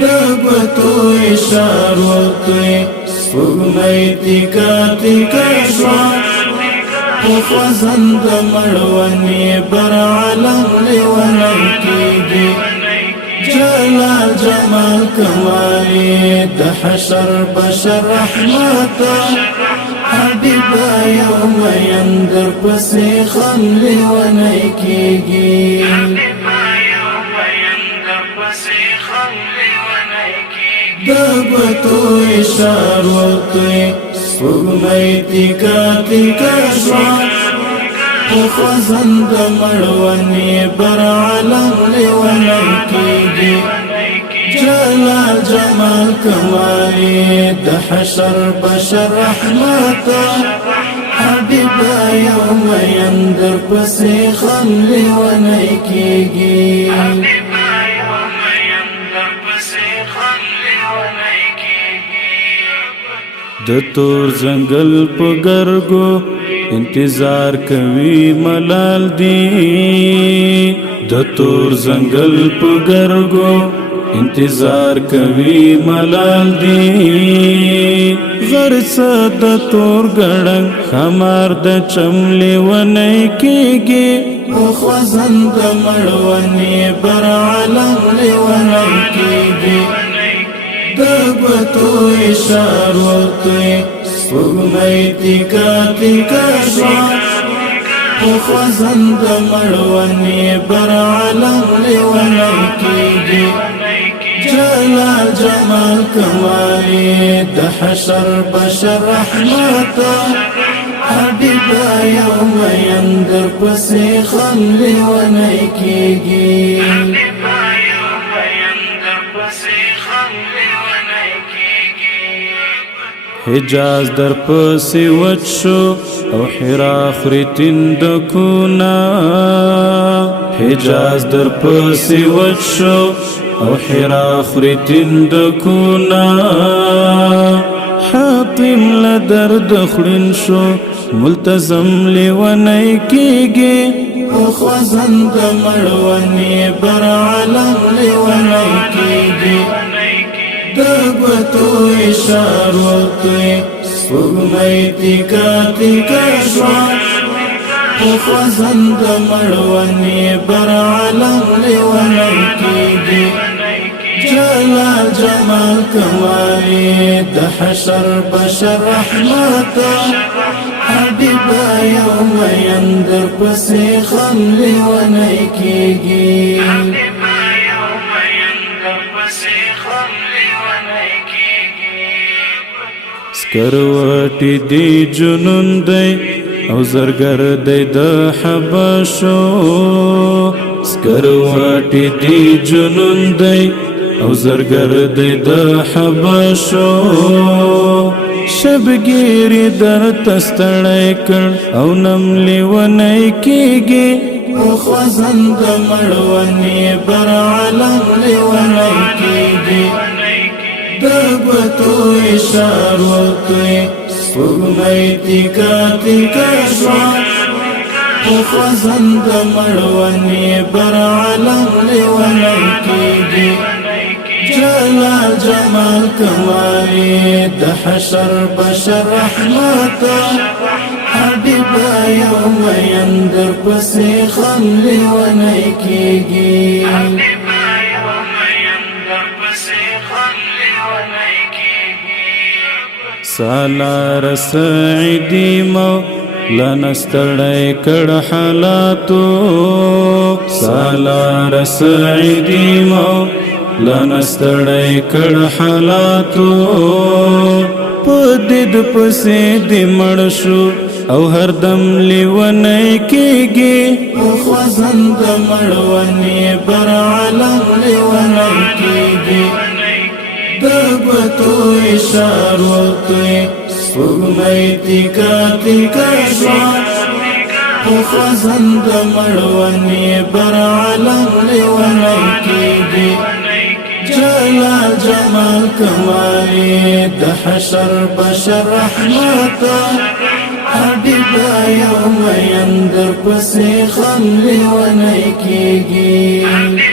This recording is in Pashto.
دبتو اشارتوی سپوږمۍ تیکا تیکا شوا خوځند مړونی بر عالم لیونی کیږي جلال جمال کمالی د حشر بشر رحمتا حبیبا یوم یندر پسی خم لیونی کیږي دبتو اشارتوی سپوږمۍ تیکا تیکا شوا خوځند مړونی بر عالم لیونی کیږي جلال جمال کمالی د حشر بشر رحمتا حبیبا یوم یندر پسی خم لیونی کیږي د تور زنګل په ګرګو انتظار کوي ملال دی د تور زنګل په ګرګو انتظار کوي ملال دی غرڅ د تور ګړنګ خمار د چملې ونی کېږي خوځند مړونی بر عالم لیونی کېږي دبتو اشارتوی سپوږمۍ تیکا تیکا شوا خوځند مړونی بر عالم لیونی کیږي جلال جمال کمالی د حشر بشر رحمتا حبیبا یوم یندر پسی خم لیونی کیږي حجاز در پسی وچو او حرا خریتین دکونا حجاز در پسی وچو او حرا خریتین دکونا حاطم لدرد خرین شو ملتزم لیونی کیږي خوځند مړونی بر عالم لیونی کیږي دبتو اشارتوی سپوږمۍ تیکا تیکا شوا خوځند مړونی بر عالم لیونی کیږي جلال جمال کمالی د حشر بشر رحمتا حبیبا یوم یندر پسی خم لیونی کیږي سکروټی دی جنون دی او زرګر دی د حبشو سکروټی دی جنون دی او زرګر دی د حبشو شبګيري در تستړی کړ او نم لیونی کیږي خوځند مړونی بر عالم لیونی کیږي دبتو اشارتوی سپوږمۍ تیکا تیکا شوا خوځند مړونی بر عالم لیونی کیږي جلال جمال کمالی د حشر بشر رحمتا حبیبا یوم یندر پسی خم لیونی کیږي سالار سعیدی مولانا ستړی کړ حالاتو سالار سعیدی مولانا ستړی کړ حالاتو پدید پسې دی مړ شو او هر دم لیونی کیږي خوځند مړونی بر عالم لیونی کیږي دبتو اشارتوی سپوږمۍ تیکا تیکا شوا خوځند مړونی بر عالم لیونی کیږي جلال جمال کمالی د حشر بشر رحمتا حبیب دا یو مین در پسې خم لیونی کېږي